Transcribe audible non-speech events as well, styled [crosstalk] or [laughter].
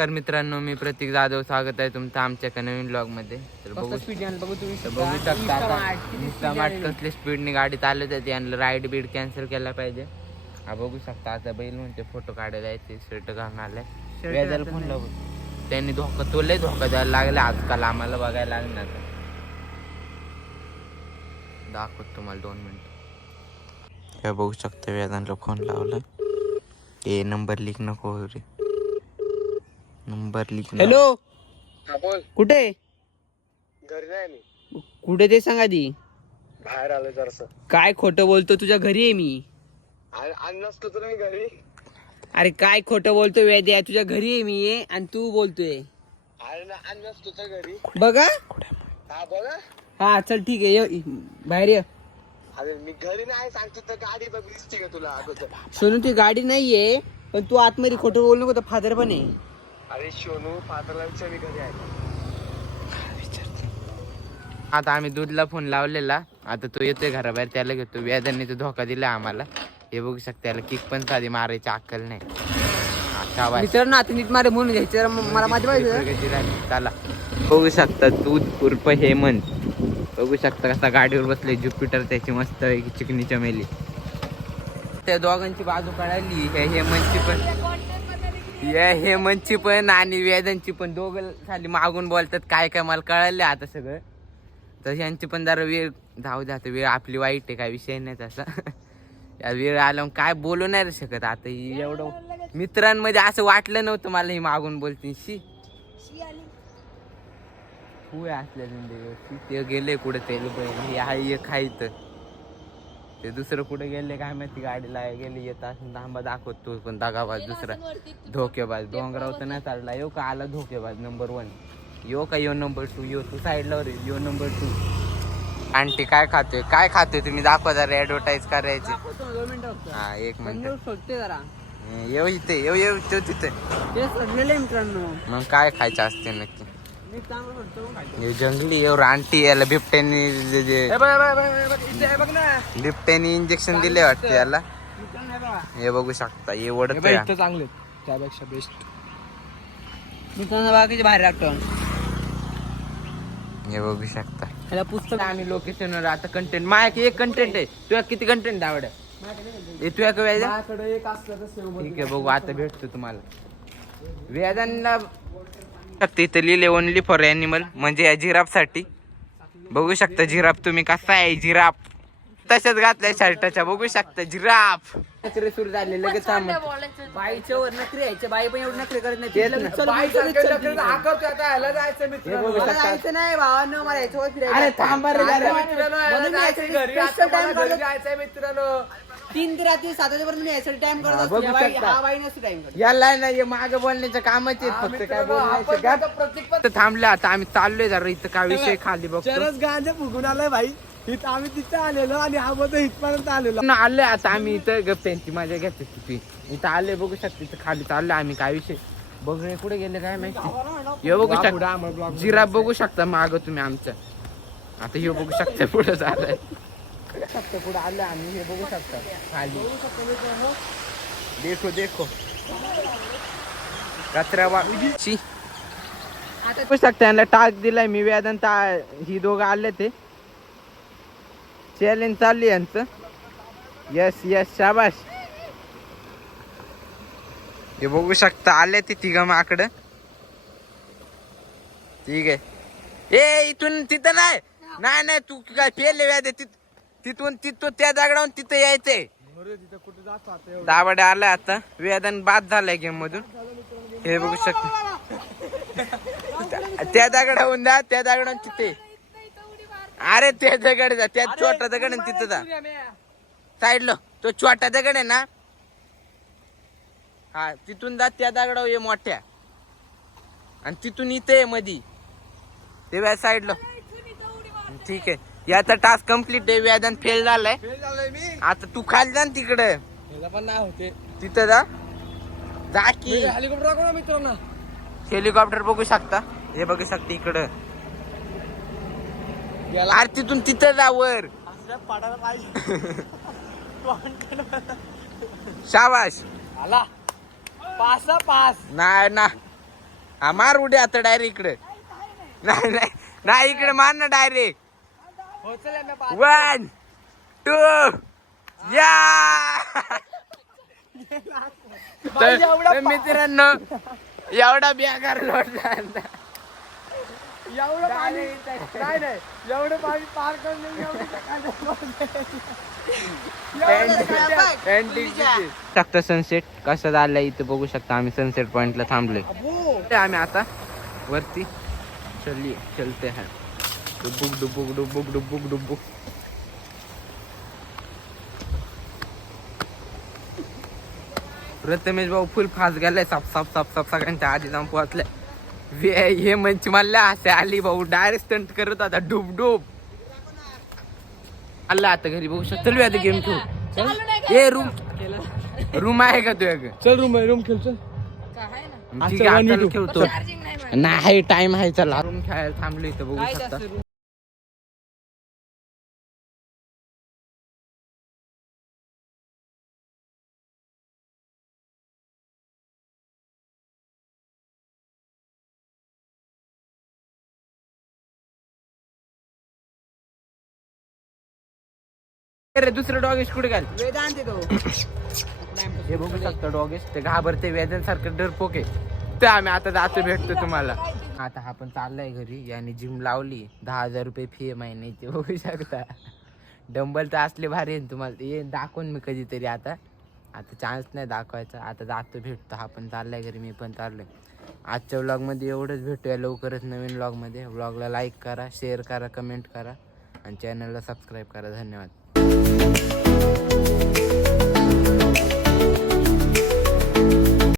तर मित्रांनो मी प्रतीक जाधव. स्वागत आहे तुमचं आमच्या एका नवीन ब्लॉगमध्ये तर बघू बघू तुम्ही तर बघू शकता आता. माट कसली स्पीडने गाडी चालत आहे यांना राईड बीड कॅन्सल केला पाहिजे. हा बघू शकता आता बैल म्हणते फोटो काढायला यायचे शर्ट घालून आलाय फोन लावू त्यांनी धोका तो लय धोका द्यायला लागला आजकाल आम्हाला बघायला लागणार. दाखवतो तुम्हाला दोन मिनिट. हे बघू शकता व्याजांना फोन लावला ए नंबर लिख नको रे नंबर लिख हॅलो. हा बोल. कुठे? घरी नाही मी. कुठे ते सांगा दी बाहेर आलोय जरास. काय खोटं बोलतो तुझ्या घरी आहे मी. नसतो तर मी घरी. अरे काय खोटं बोलतो वेद्या? तुझ्या घरी आहे मी ये आणि तू बोलतोय. अरे ना आणि नसतो तर घरी. बघा. हा बोला. हा चल ठीक आहे ये बाहेर ये. अरे मी घरी नाही सांगतो तर गाडी बघ दिसते का तुला अगोदर? सोनू ती गाडी नाहीये पण तू आतमध्ये खोटं बोलू नको फादर पण आहे. अरे सोनू पात्राला विचार मी घरी आहे. आता आम्ही दूधला फोन लावलेला. आता तो येतोय घराबाहेर त्याला घेतो. व्याजांनी तो धोका दिला आम्हाला. हे बघू शकता त्याला किक पण साधी मारायची अक्कल नाही. हा. मित्रांनो आता नीट मारे म्हणून घ्यायचं. मला माझी पाहिजे. चला. बघू शकता दूध उर्फ हेमंत बघू शकता कसा गाडीवर बसले ज्युपिटर त्याची मस्त चिकनी चमेली त्या दोघांची बाजू कळाली. हे हेमंतची पण या हेमंतची पण आणि वेदांची पण दोघं खाली मागून बोलतात काय काय मला कळाले आता सगळं. तर यांची पण जरा वेळ धाव द्या वेळ आपली वाईट आहे काय विषय नाही तसा [laughs] या वेळ आला काय बोलू नाही रे शकत आता ही एवढं मित्रांमध्ये असं वाटलं नव्हतं मला ही मागून बोलते शी तू असल्या ते गेले कुठे ते हे आहे एक खायचं ते दुसरं कुठे गेले काय माहिती गाडीला गेले येत असून थांबा दाखवतो पण दागाबाज दुसरा. धोकेबाज डोंगराव तर नाही चालला. येऊ का आला धोकेबाज नंबर वन यो का यो नंबर टू यो तू साईडला रे यो नंबर टू आंटी काय खातोय? काय खातोय तुम्ही? दाखवा जरा ऍडव्हर्टाईज करायची. हा एक मिनिट. येऊ इथे येऊ येऊ तो तिथे मग काय खायचं असते नक्की? हे जंगली रानटी याला बिबट्यानी जे- जे बघ ना. बिबट्यानी इंजेक्शन दिले वाटते याला. हे बघा. हे शकता हे ओढत चांगले त्यापेक्षा बेस्ट बाकीचे बाहेर लागतो हे बघू शकता. ह्याला पुस्तक आम्ही लोकेशनवर आता कंटेंट माझ्या एक कंटेंट आहे. तुझ्या किती कंटेंट आवड? हे तुझ्या का व्याजा एक असलं ठीक आहे बघू आता भेटतो तुम्हाला. व्याजांना इथं लिहिले ओनली फॉर अॅनिमल म्हणजे या जिराफसाठी बघू शकता जिराफ तुम्ही कसा आहे जिराफ. तशाच घातल्या शर्टाच्या बघू शकता जिराफ. सुरू झाले लगेच. बाईच्या वर नखरे यायचे बाई पण एवढं नखरे करत नाही. शकता. जायचं नाही भावांनो मला याच्यावर फिरायचं अरे तीन ते रात्री सात वाजेपर्यंत मी यासाठी टाइम करत हा, असतो. बघू या बाई- शकता. हा बाई नसतो टाइम करत. याला नाही माग बोलण्याच्या कामाचे आहेत फक्त काय बोलायचं का थांबले आता आम्ही चाललोय जरा इथं काय विषय खाली बघतो. चरस गांजा फुगून आलाय भाई इथं आम्ही तिथं आलेलो आणि हा मध्ये इथपर्यंत आलेलो. ना आलोय आता आम्ही इथं गप त्यांची मजा घेते किती. इथं आले बघू शकता इथं खाली चाललोय आम्ही काय विषय. बघणे कुठे गेले काय माहिती. हे बघू शकता. जिरा बघू शकता माग तुम्ही आमच्या आता हे बघू शकता पुढे चालय शकता पुढे आलोय आम्ही हे बघू शकता खाली. देखो देखो. कचरा बा शी. बघू शकता यांना टाक दिलाय मी वेदांत ही दोघं आले ते. चॅलेंज चालली यांचं. यस यस शाबाश हे बघू शकता आले ते तिघ माकड. ठीक आहे. ए इथून तिथं नाही. नाही तू काय पेले व्याध तिथून तिथून त्या दगडावून तिथं यायचंय. दाबाडे आलाय आता. वेदन बाद झालाय गेम मधून. हे बघू शकता. त्या दगडावून जा त्या दगडावून तिथे. अरे त्या दगड जा त्या छोटा दगड तिथं जा. साईडला. तो छोटा दगड आहे ना. हा तिथून जा त्या दगडावर ये मोठ्या. आणि तिथून इथे मधी. ते साईडला. ठीक आहे. याचा टास्क कंप्लीट आहे व्याजान फेल झालाय. आता तू खाली जा ना तिकडे. पण नाही होते. तिथं जा. जा की. हेलिकॉप्टर दाखव ना मित्रांनो. हेलिकॉप्टर बघू शकता. हे बघू शकता इकडं. अरे तिथून तिथं जा वर. असल्या पाडायला पाहिजे. [laughs] शाबाश आला. पास हा, पास. नाही ना. हा मार उड्या आता डायरेक्ट इकडे. नाही नाही. नाही इकडे मार ना डायरेक्ट मी वन टू या तर तर मित्रांनो एवढा बेकार लोटला एवढं पाणी नाही नाही. एवढं पाणी पार करून सनसेट कसं झालंय इथे बघू शकता आम्ही. सनसेट पॉइंटला थांबलोय. आम्ही आता वरती चलिए चलते हैं. डुबुक डुबुक डुबुक डुबुक डुबुक प्रथमेश भाऊ फुल फास्ट गेलाय साप साप साप साप सगळ्यांच्या आधी जाऊन पोहोचलाय. वे- हे म्हणजे मला असे आली भाऊ डायरेक्ट स्टंट करत होता डुब डुब. आला आता घरी बघू शकतो. चल आता गेम खेळू. ए रूम रूम आहे का तुझ्या चल रूम रूम खेळ चल. ठीक आहे आता खेळतो. नाही टाइम आहे चला. रूम खेळायला थांबलो इथं बघू शकता. अरे दुसरं डॉगेश कुठे घाल? वेदांत हे बघू शकता डॉगेश ते घाबरते वेदनसारखं डरपोक आहे. ते आम्ही आता जातो भेटतो तुम्हाला. आता आपण चाललाय घरी. याने जिम लावली. दहा हजार रुपये फी आहे महिन्याची. बघू शकता. डंबल तर असले भारी आहे तुम्हाला. ये दाखवून मी कधीतरी आता. आता चान्स नाही दाखवायचा. आता जातो भेटतो. हा पण चाललाय घरी. मी पण चाललोय. आजच्या व्लॉगमध्ये एवढंच भेटूया. लवकरच नवीन व्लॉगमध्ये व्लॉगला लाईक करा शेअर करा कमेंट करा. आणि चॅनलला सबस्क्राईब करा. धन्यवाद. Bye.